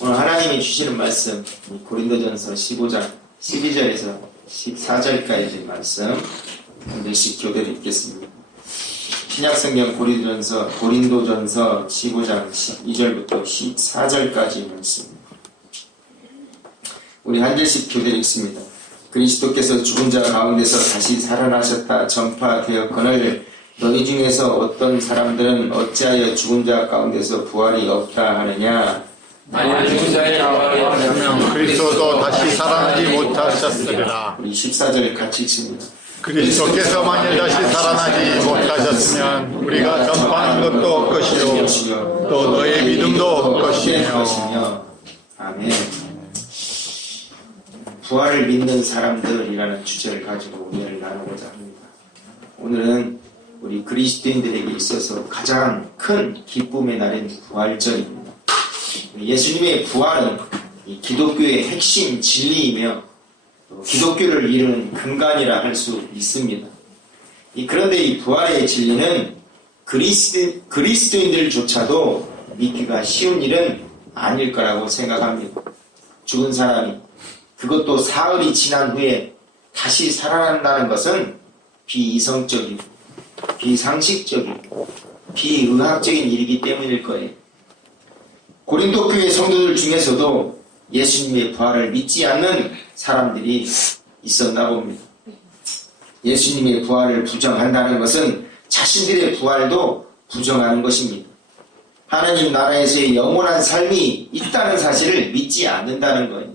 오늘 하나님이 주시는 말씀, 고린도전서 15장 12절에서 14절까지 말씀 한 절씩 교대로 읽겠습니다. 신약성경 고린도전서 15장 12절부터 14절까지 말씀. 우리 한 절씩 교대로 읽습니다. 그리스도께서 죽은 자 가운데서 다시 살아나셨다 전파되었거늘 너희 중에서 어떤 사람들은 어찌하여 죽은 자 가운데서 부활이 없다 하느냐. 만일 죽은 자의 부활이 없으면 그리스도도 다시 살아나지 못하셨으리라. 우리 14절 같이 읽습니다. 그리스도께서 만일 다시 살아나지 못하셨으면 우리가 전파하는 것도 없것이요 또 너의 믿음도 없것이며. 아멘. 부활을 믿는 사람들이라는 주제를 가지고 오늘 나누고자 합니다. 오늘은 우리 그리스도인들에게 있어서 가장 큰 기쁨의 날인 부활절입니다. 예수님의 부활은 이 기독교의 핵심 진리이며 기독교를 이루는 근간이라 할 수 있습니다. 그런데 이 부활의 진리는 그리스도인들조차도 믿기가 쉬운 일은 아닐 거라고 생각합니다. 죽은 사람이 그것도 사흘이 지난 후에 다시 살아난다는 것은 비이성적이고 비상식적이고 비의학적인 일이기 때문일 거예요. 고린도 교회 성도들 중에서도 예수님의 부활을 믿지 않는 사람들이 있었나 봅니다. 예수님의 부활을 부정한다는 것은 자신들의 부활도 부정하는 것입니다. 하나님 나라에서의 영원한 삶이 있다는 사실을 믿지 않는다는 거예요.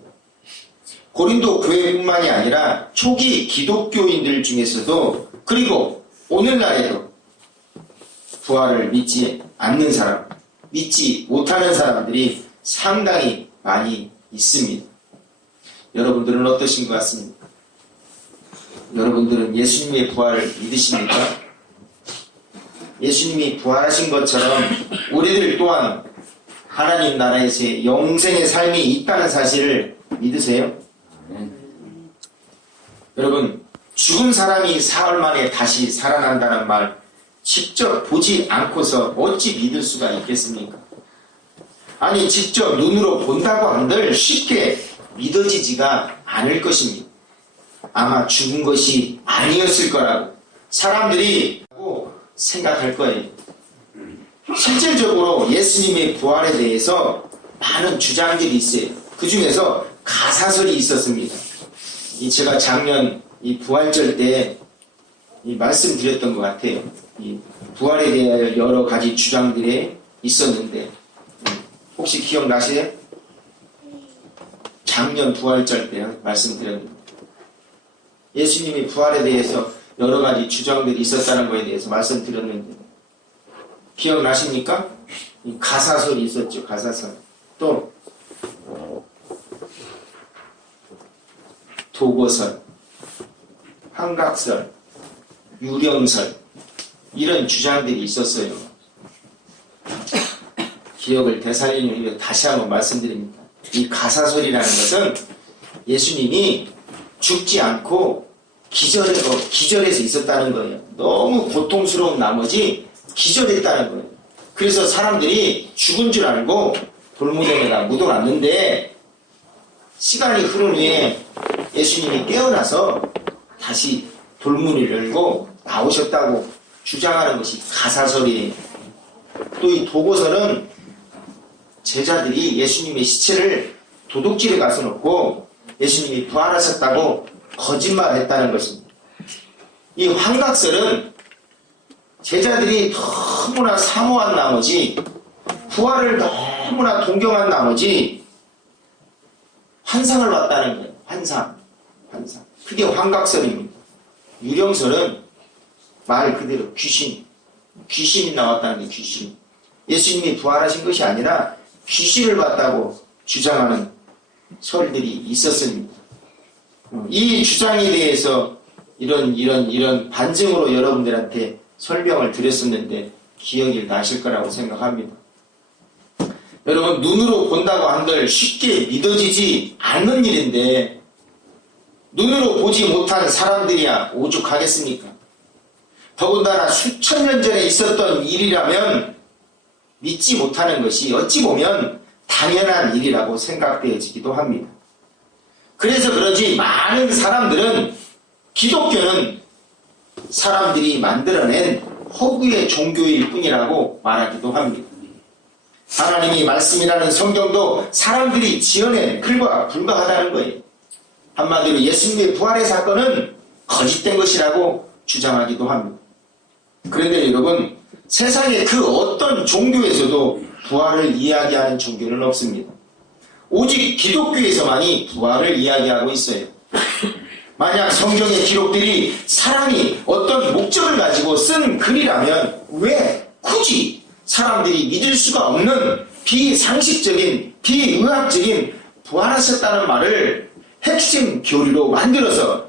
고린도 교회뿐만이 아니라 초기 기독교인들 중에서도 그리고 오늘날에도 부활을 믿지 않는 사람, 믿지 못하는 사람들이 상당히 많이 있습니다. 여러분들은 어떠신 것 같습니까? 여러분들은 예수님의 부활을 믿으십니까? 예수님이 부활하신 것처럼 우리들 또한 하나님 나라에서의 영생의 삶이 있다는 사실을 믿으세요? 여러분, 죽은 사람이 사흘 만에 다시 살아난다는 말 직접 보지 않고서 어찌 믿을 수가 있겠습니까? 아니, 직접 눈으로 본다고 한들 쉽게 믿어지지가 않을 것입니다. 아마 죽은 것이 아니었을 거라고 사람들이 생각할 거예요. 실질적으로 예수님의 부활에 대해서 많은 주장들이 있어요. 그 중에서 가사설이 있었습니다. 제가 작년 이 부활절 때 말씀드렸던 것 같아요. 이 부활에 대한 여러 가지 주장들이 있었는데 혹시 기억나세요? 작년 부활절 때 말씀드렸는데 예수님이 부활에 대해서 여러 가지 주장들이 있었다는 것에 대해서 말씀드렸는데 기억나십니까? 이 가사설이 있었죠. 가사설. 또 도고설, 환각설, 유령설 이런 주장들이 있었어요. 기억을 되살리는 위해 다시 한번 말씀드립니다. 이 가사설이라는 것은 예수님이 죽지 않고 기절해서 있었다는 거예요. 너무 고통스러운 나머지 기절했다는 거예요. 그래서 사람들이 죽은 줄 알고 돌무덤에다 묻어놨는데 시간이 흐른 후에 예수님이 깨어나서 다시 돌문을 열고 나오셨다고 주장하는 것이 가사설이에요. 또 이 도고설은 제자들이 예수님의 시체를 도둑질에 가서 놓고 예수님이 부활하셨다고 거짓말했다는 것입니다. 이 환각설은 제자들이 너무나 사모한 나머지 부활을 너무나 동경한 나머지 환상을 봤다는 거예요. 환상. 그게 환각설입니다. 유령설은 말 그대로 귀신이 나왔다는 게 귀신. 예수님이 부활하신 것이 아니라 귀신을 봤다고 주장하는 설들이 있었습니다. 이 주장에 대해서 이런 반증으로 여러분들한테 설명을 드렸었는데 기억이 나실 거라고 생각합니다. 여러분, 눈으로 본다고 한들 쉽게 믿어지지 않는 일인데 눈으로 보지 못한 사람들이야 오죽하겠습니까? 더군다나 수천 년 전에 있었던 일이라면 믿지 못하는 것이 어찌 보면 당연한 일이라고 생각되어지기도 합니다. 그래서 그런지 많은 사람들은 기독교는 사람들이 만들어낸 허구의 종교일 뿐이라고 말하기도 합니다. 하나님이 말씀이라는 성경도 사람들이 지어낸 글과 불과하다는 거예요. 한마디로 예수님의 부활의 사건은 거짓된 것이라고 주장하기도 합니다. 그런데 여러분, 세상의 그 어떤 종교에서도 부활을 이야기하는 종교는 없습니다. 오직 기독교에서만이 부활을 이야기하고 있어요. 만약 성경의 기록들이 사람이 어떤 목적을 가지고 쓴 글이라면 왜 굳이 사람들이 믿을 수가 없는 비상식적인, 비의학적인 부활하셨다는 말을 핵심 교리로 만들어서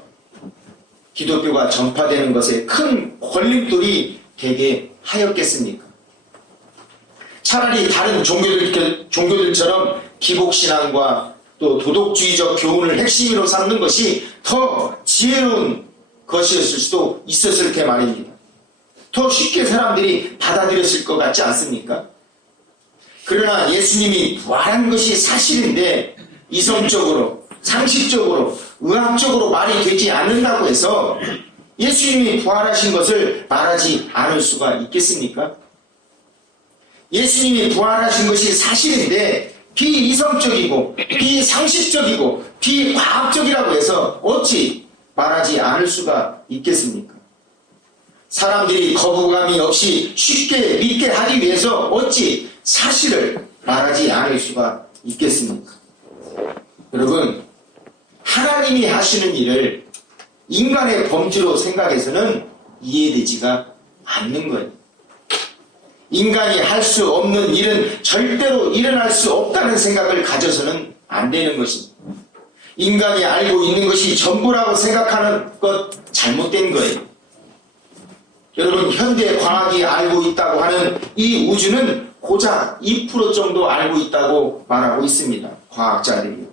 기독교가 전파되는 것에 큰 걸림돌이 되게 하였겠습니까? 차라리 다른 종교들처럼 기복신앙과 또 도덕주의적 교훈을 핵심으로 삼는 것이 더 지혜로운 것이었을 수도 있었을 테 말입니다. 더 쉽게 사람들이 받아들였을 것 같지 않습니까? 그러나 예수님이 부활한 것이 사실인데 이성적으로, 상식적으로, 의학적으로 말이 되지 않는다고 해서 예수님이 부활하신 것을 말하지 않을 수가 있겠습니까? 예수님이 부활하신 것이 사실인데 비이성적이고 비상식적이고 비과학적이라고 해서 어찌 말하지 않을 수가 있겠습니까? 사람들이 거부감이 없이 쉽게 믿게 하기 위해서 어찌 사실을 말하지 않을 수가 있겠습니까? 여러분, 하나님이 하시는 일을 인간의 범주로 생각해서는 이해되지가 않는 거예요. 인간이 할 수 없는 일은 절대로 일어날 수 없다는 생각을 가져서는 안 되는 것입니다. 인간이 알고 있는 것이 전부라고 생각하는 것 잘못된 거예요. 여러분, 현대 과학이 알고 있다고 하는 이 우주는 고작 2% 정도 알고 있다고 말하고 있습니다. 과학자들이.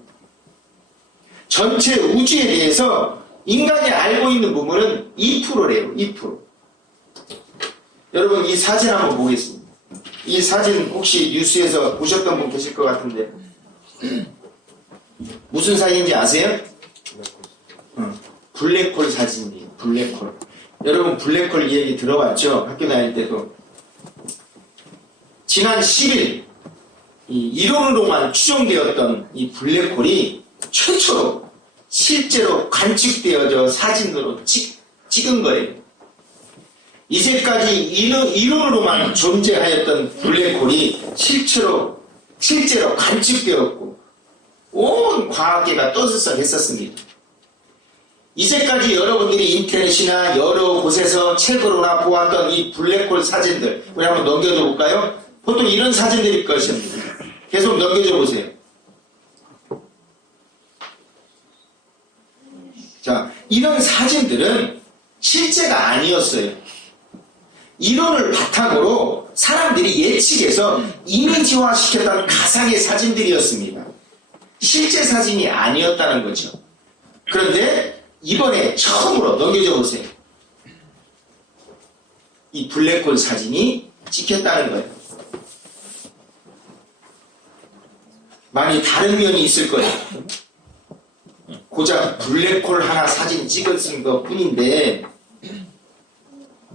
전체 우주에 대해서 인간이 알고 있는 부분은 2%래요. 2%. 여러분, 이 사진 한번 보겠습니다. 이 사진 혹시 뉴스에서 보셨던 분 계실 것 같은데 무슨 사진인지 아세요? 블랙홀 사진이에요. 블랙홀. 여러분, 블랙홀 얘기 들어봤죠? 학교 다닐 때도. 지난 10일 이론으로만 추정되었던 이 블랙홀이 최초로 실제로 관측되어져 사진으로 찍은 거예요. 이제까지 이론으로만 존재하였던 블랙홀이 실제로 관측되었고 온 과학계가 떠들썩했었습니다. 이제까지 여러분들이 인터넷이나 여러 곳에서 책으로나 보았던 이 블랙홀 사진들, 우리 한번 넘겨줘 볼까요? 보통 이런 사진들일 것입니다. 계속 넘겨줘 보세요. 자, 이런 사진들은 실제가 아니었어요. 이론을 바탕으로 사람들이 예측해서 이미지화 시켰던 가상의 사진들이었습니다. 실제 사진이 아니었다는 거죠. 그런데 이번에 처음으로 넘겨줘 보세요. 이 블랙홀 사진이 찍혔다는 거예요. 많이 다른 면이 있을 거예요. 고작 블랙홀 하나 사진 찍은 것 뿐인데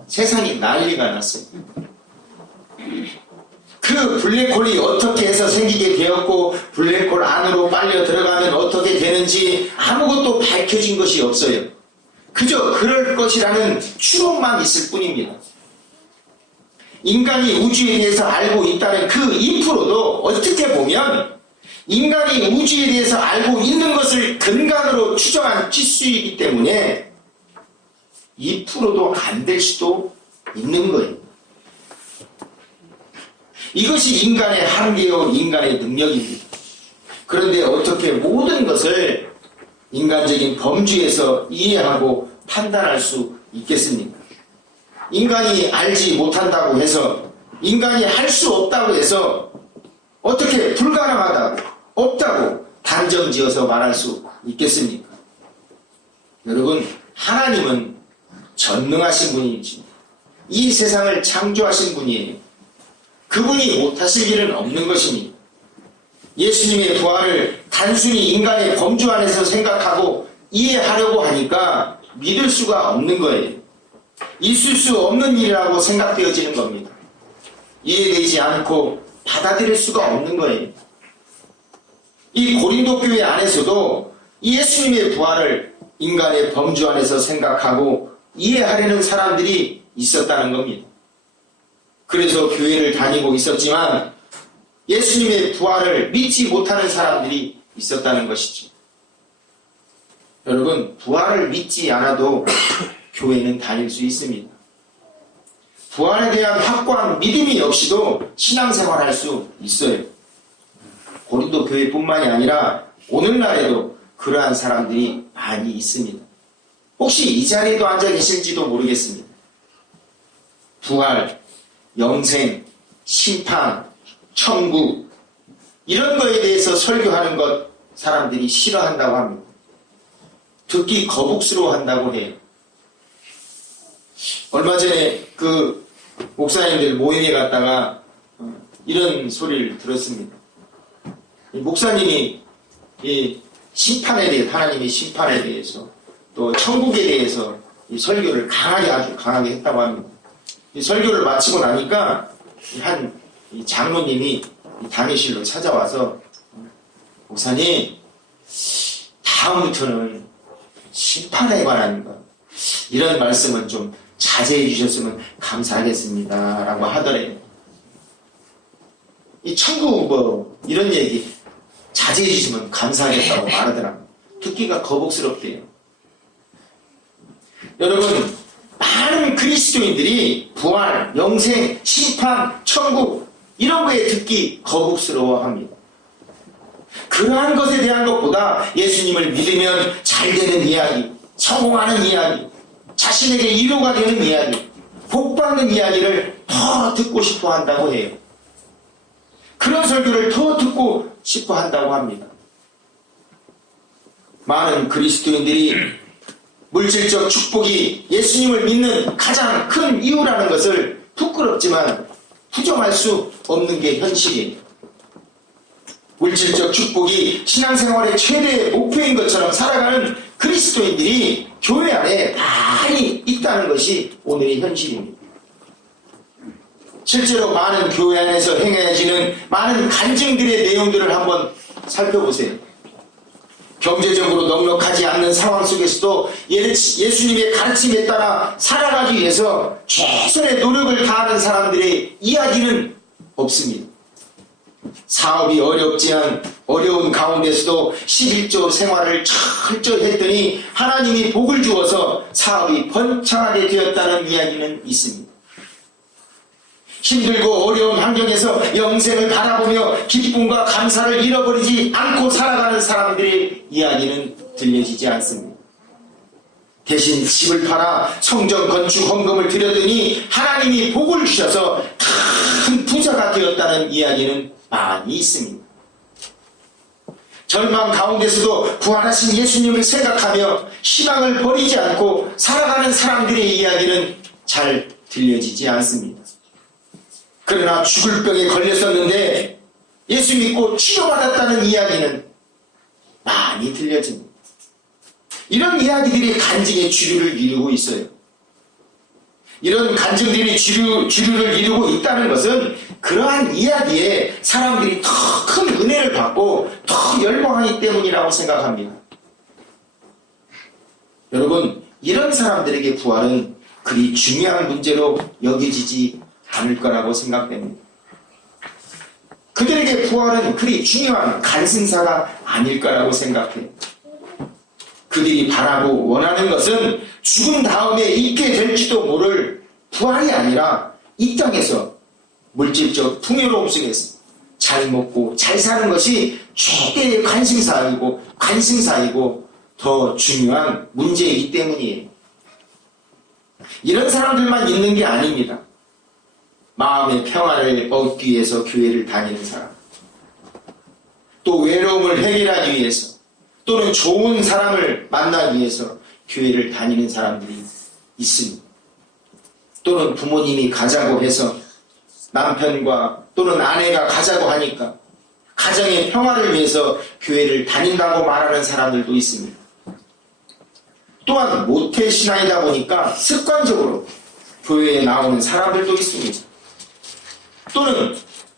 세상이 난리가 났어요. 그 블랙홀이 어떻게 해서 생기게 되었고 블랙홀 안으로 빨려 들어가면 어떻게 되는지 아무것도 밝혀진 것이 없어요. 그저 그럴 것이라는 추론만 있을 뿐입니다. 인간이 우주에 대해서 알고 있다는 그 2%도 어떻게 보면 인간이 우주에 대해서 알고 있는 것을 근간으로 추정한 치수이기 때문에 2%도 안 될 수도 있는 거예요. 이것이 인간의 한계요, 인간의 능력입니다. 그런데 어떻게 모든 것을 인간적인 범주에서 이해하고 판단할 수 있겠습니까? 인간이 알지 못한다고 해서, 인간이 할 수 없다고 해서 어떻게 불가능하다고, 없다고 단정지어서 말할 수 있겠습니까? 여러분, 하나님은 전능하신 분이지 이 세상을 창조하신 분이에요. 그분이 못하실 일은 없는 것입니다. 예수님의 부활을 단순히 인간의 범주 안에서 생각하고 이해하려고 하니까 믿을 수가 없는 거예요. 있을 수 없는 일이라고 생각되어지는 겁니다. 이해되지 않고 받아들일 수가 없는 거예요. 이 고린도 교회 안에서도 예수님의 부활을 인간의 범주 안에서 생각하고 이해하려는 사람들이 있었다는 겁니다. 그래서 교회를 다니고 있었지만 예수님의 부활을 믿지 못하는 사람들이 있었다는 것이죠. 여러분, 부활을 믿지 않아도 교회는 다닐 수 있습니다. 부활에 대한 확고한 믿음이 없이도 신앙생활할 수 있어요. 고린도 교회뿐만이 아니라 오늘날에도 그러한 사람들이 많이 있습니다. 혹시 이 자리에도 앉아 계실지도 모르겠습니다. 부활, 영생, 심판, 천국 이런 거에 대해서 설교하는 것 사람들이 싫어한다고 합니다. 듣기 거북스러워한다고 해요. 얼마 전에 그 목사님들 모임에 갔다가 이런 소리를 들었습니다. 목사님이 이 심판에 대해, 하나님의 심판에 대해서 또 천국에 대해서 이 설교를 아주 강하게 했다고 합니다. 이 설교를 마치고 나니까 한 장로님이 당회실로 찾아와서 목사님, 다음부터는 심판에 관한 것 이런 말씀은 좀 자제해 주셨으면 감사하겠습니다 라고 하더래요. 이 천국 뭐 이런 얘기 자제해 주시면 감사하겠다고 말하더라고요. 듣기가 거북스럽대요. 여러분, 많은 그리스도인들이 부활, 영생, 심판, 천국 이런 거에 듣기 거북스러워합니다. 그러한 것에 대한 것보다 예수님을 믿으면 잘 되는 이야기, 성공하는 이야기, 자신에게 위로가 되는 이야기, 복받는 이야기를 더 듣고 싶어 한다고 해요. 그런 설교를 더 듣고 싶어 한다고 합니다. 많은 그리스도인들이 물질적 축복이 예수님을 믿는 가장 큰 이유라는 것을 부끄럽지만 부정할 수 없는 게 현실이에요. 물질적 축복이 신앙생활의 최대의 목표인 것처럼 살아가는 그리스도인들이 교회 안에 많이 있다는 것이 오늘의 현실입니다. 실제로 많은 교회 안에서 행해지는 많은 간증들의 내용들을 한번 살펴보세요. 경제적으로 넉넉하지 않는 상황 속에서도 예수님의 가르침에 따라 살아가기 위해서 최선의 노력을 다하는 사람들의 이야기는 없습니다. 사업이 어려운 가운데서도 11조 생활을 철저히 했더니 하나님이 복을 주어서 사업이 번창하게 되었다는 이야기는 있습니다. 힘들고 어려운 환경에서 영생을 바라보며 기쁨과 감사를 잃어버리지 않고 살아가는 사람들의 이야기는 들려지지 않습니다. 대신 집을 팔아 성전 건축 헌금을 드렸더니 하나님이 복을 주셔서 큰 부자가 되었다는 이야기는 많이 있습니다. 절망 가운데서도 부활하신 예수님을 생각하며 희망을 버리지 않고 살아가는 사람들의 이야기는 잘 들려지지 않습니다. 그러나 죽을 병에 걸렸었는데 예수 믿고 치료받았다는 이야기는 많이 들려집니다. 이런 이야기들이 간증의 주류를 이루고 있어요. 이런 간증들이 주류를 이루고 있다는 것은 그러한 이야기에 사람들이 더 큰 은혜를 받고 더 열광하기 때문이라고 생각합니다. 여러분, 이런 사람들에게 부활은 그리 중요한 문제로 여겨지지 않을 거라고 생각됩니다. 그들에게 부활은 그리 중요한 간승사가 아닐 거라고 생각해요. 그들이 바라고 원하는 것은 죽은 다음에 있게 될지도 모를 부활이 아니라 이 땅에서 물질적 풍요로움 속에서 잘 먹고 잘 사는 것이 최대의 관심사이고 더 중요한 문제이기 때문이에요. 이런 사람들만 있는 게 아닙니다. 마음의 평안을 얻기 위해서 교회를 다니는 사람, 또 외로움을 해결하기 위해서, 또는 좋은 사람을 만나기 위해서 교회를 다니는 사람들이 있습니다. 또는 부모님이 가자고 해서 남편과 또는 아내가 가자고 하니까 가정의 평화를 위해서 교회를 다닌다고 말하는 사람들도 있습니다. 또한 모태신앙이다 보니까 습관적으로 교회에 나오는 사람들도 있습니다. 또는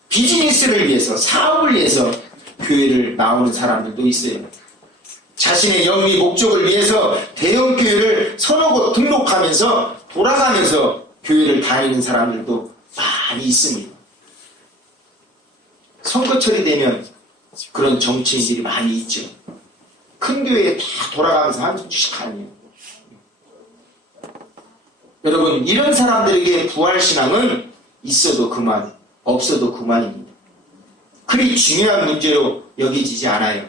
비즈니스를 위해서, 사업을 위해서 교회를 나오는 사람들도 있어요. 자신의 영위 목적을 위해서 대형 교회를 서너 곳 등록하면서 돌아가면서 교회를 다니는 사람들도 많이 있습니다. 선거철이 되면 그런 정치인들이 많이 있죠. 큰 교회에 다 돌아가면서 한 주씩 하네요. 여러분, 이런 사람들에게 부활신앙은 있어도 그만, 없어도 그만입니다. 그리 중요한 문제로 여겨지지 않아요.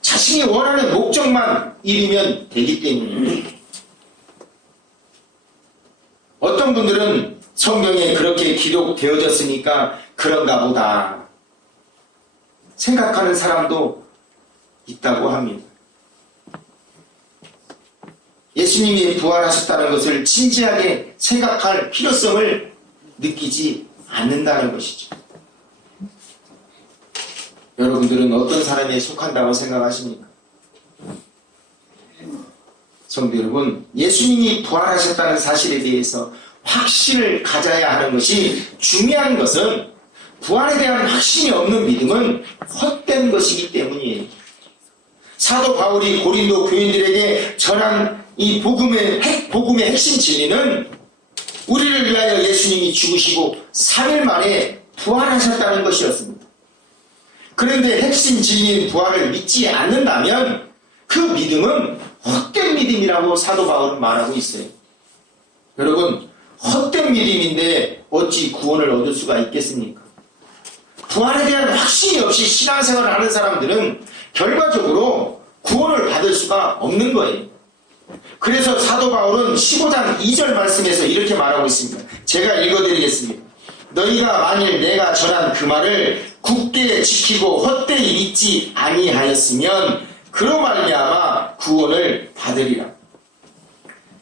자신이 원하는 목적만 이루면 되기 때문입니다. 어떤 분들은 성경에 그렇게 기록되어졌으니까 그런가 보다 생각하는 사람도 있다고 합니다. 예수님이 부활하셨다는 것을 진지하게 생각할 필요성을 느끼지 않는다는 것이죠. 여러분들은 어떤 사람에 속한다고 생각하십니까? 성도 여러분, 예수님이 부활하셨다는 사실에 대해서 확신을 가져야 하는 것이 중요한 것은 부활에 대한 확신이 없는 믿음은 헛된 것이기 때문이에요. 사도 바울이 고린도 교인들에게 전한 이 복음의 핵심 진리는 우리를 위하여 예수님이 죽으시고 3일 만에 부활하셨다는 것이었습니다. 그런데 핵심 진리인 부활을 믿지 않는다면 그 믿음은 헛된 믿음이라고 사도 바울은 말하고 있어요. 여러분, 헛된 믿음인데 어찌 구원을 얻을 수가 있겠습니까? 부활에 대한 확신이 없이 신앙생활을 하는 사람들은 결과적으로 구원을 받을 수가 없는 거예요. 그래서 사도 바울은 15장 2절 말씀에서 이렇게 말하고 있습니다. 제가 읽어드리겠습니다. 너희가 만일 내가 전한 그 말을 굳게 지키고 헛되이 믿지 아니하였으면 그로 말미암아 구원을 받으리라.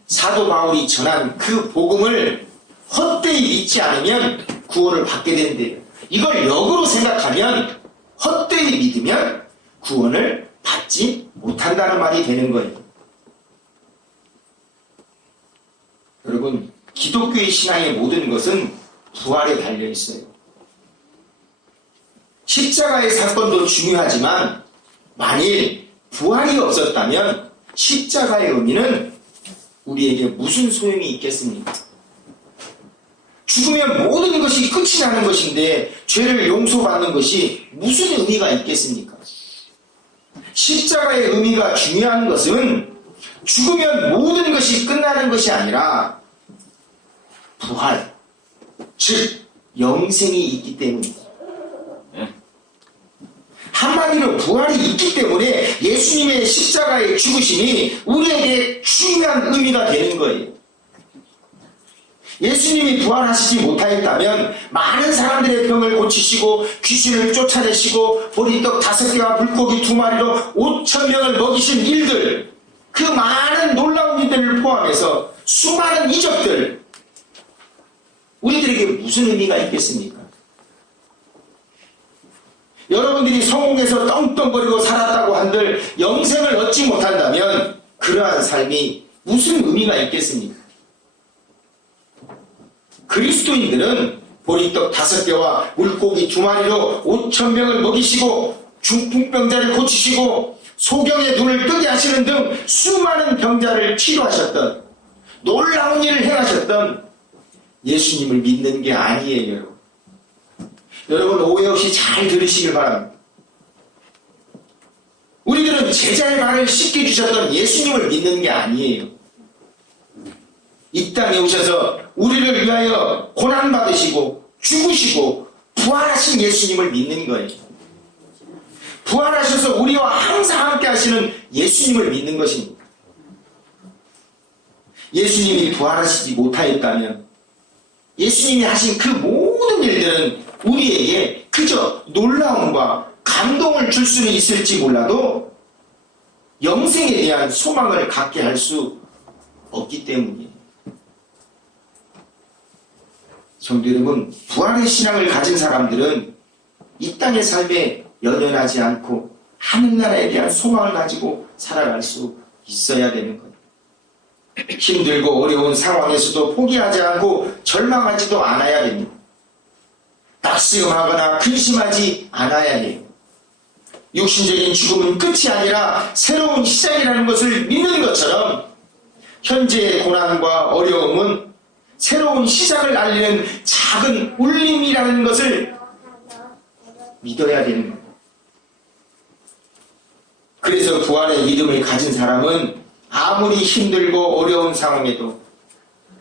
사도 바울이 전한 그 복음을 헛되이 믿지 않으면 구원을 받게 된대요. 이걸 역으로 생각하면 헛되이 믿으면 구원을 받지 못한다는 말이 되는 거예요. 여러분, 기독교의 신앙의 모든 것은 부활에 달려 있어요. 십자가의 사건도 중요하지만 만일 부활이 없었다면 십자가의 의미는 우리에게 무슨 소용이 있겠습니까? 죽으면 모든 것이 끝이 나는 것인데 죄를 용서받는 것이 무슨 의미가 있겠습니까? 십자가의 의미가 중요한 것은 죽으면 모든 것이 끝나는 것이 아니라 부활, 즉 영생이 있기 때문입니다. 한마디로 부활이 있기 때문에 예수님의 십자가의 죽으심이 우리에게 중요한 의미가 되는 거예요. 예수님이 부활하시지 못하였다면 많은 사람들의 병을 고치시고 귀신을 쫓아내시고 보리떡 5개와 물고기 2마리로 5,000명을 먹이신 일들, 그 많은 놀라운 일들을 포함해서 수많은 이적들, 우리들에게 무슨 의미가 있겠습니까? 여러분들이 성공해서 떵떵거리고 살았다고 한들 영생을 얻지 못한다면 그러한 삶이 무슨 의미가 있겠습니까? 그리스도인들은 보리떡 5개와 물고기 2마리로 5,000명을 먹이시고 중풍병자를 고치시고 소경의 눈을 뜨게 하시는 등 수많은 병자를 치료하셨던 놀라운 일을 행하셨던 예수님을 믿는 게 아니에요. 여러분, 오해 없이 잘 들으시길 바랍니다. 우리들은 제자의 발을 씻겨주셨던 예수님을 믿는 게 아니에요. 이 땅에 오셔서 우리를 위하여 고난받으시고 죽으시고 부활하신 예수님을 믿는 거예요. 부활하셔서 우리와 항상 함께 하시는 예수님을 믿는 것입니다. 예수님이 부활하시지 못하였다면 예수님이 하신 그 모든 일들은 우리에게 그저 놀라움과 감동을 줄 수는 있을지 몰라도 영생에 대한 소망을 갖게 할 수 없기 때문이에요. 성도 여러분, 부활의 신앙을 가진 사람들은 이 땅의 삶에 연연하지 않고 하늘나라에 대한 소망을 가지고 살아갈 수 있어야 되는 거예요. 힘들고 어려운 상황에서도 포기하지 않고 절망하지도 않아야 됩니다. 낙심하거나 근심하지 않아야 해요. 육신적인 죽음은 끝이 아니라 새로운 시작이라는 것을 믿는 것처럼 현재의 고난과 어려움은 새로운 시작을 알리는 작은 울림이라는 것을 믿어야 되는 거예요. 그래서 부활의 믿음을 가진 사람은 아무리 힘들고 어려운 상황에도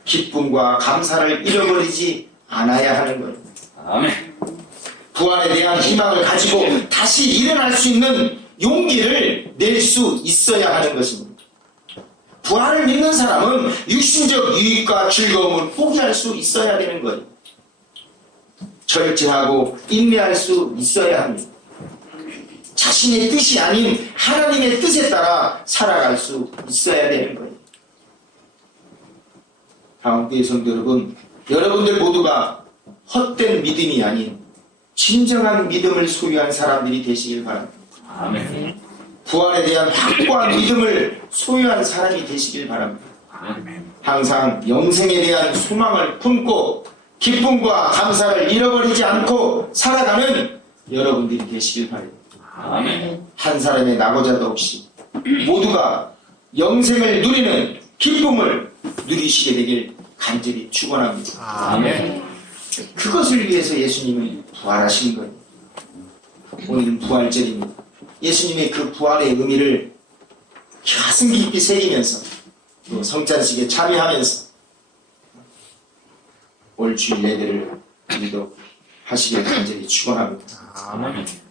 기쁨과 감사를 잃어버리지 않아야 하는 거예요. 아멘. 부활에 대한 희망을 가지고 다시 일어날 수 있는 용기를 낼 수 있어야 하는 것입니다. 부활을 믿는 사람은 육신적 유익과 즐거움을 포기할 수 있어야 되는 거예요. 절제하고 인내할 수 있어야 합니다. 자신의 뜻이 아닌 하나님의 뜻에 따라 살아갈 수 있어야 되는 거예요. 다음교회 성도 여러분, 여러분들 모두가 헛된 믿음이 아닌 진정한 믿음을 소유한 사람들이 되시길 바랍니다. 아멘. 부활에 대한 확고한 믿음을 소유한 사람이 되시길 바랍니다. 항상 영생에 대한 소망을 품고 기쁨과 감사를 잃어버리지 않고 살아가는 여러분들이 되시길 바랍니다. 아멘. 한 사람의 낙오자도 없이 모두가 영생을 누리는 기쁨을 누리시게 되길 간절히 축원합니다. 아멘. 그것을 위해서 예수님은 부활하신 거예요. 오늘은 부활절입니다. 예수님의 그 부활의 의미를 가슴 깊이 새기면서 또 성찬식에 참여하면서 올 주일 예배를 우리도 하시길 간절히 축원합니다. 아멘.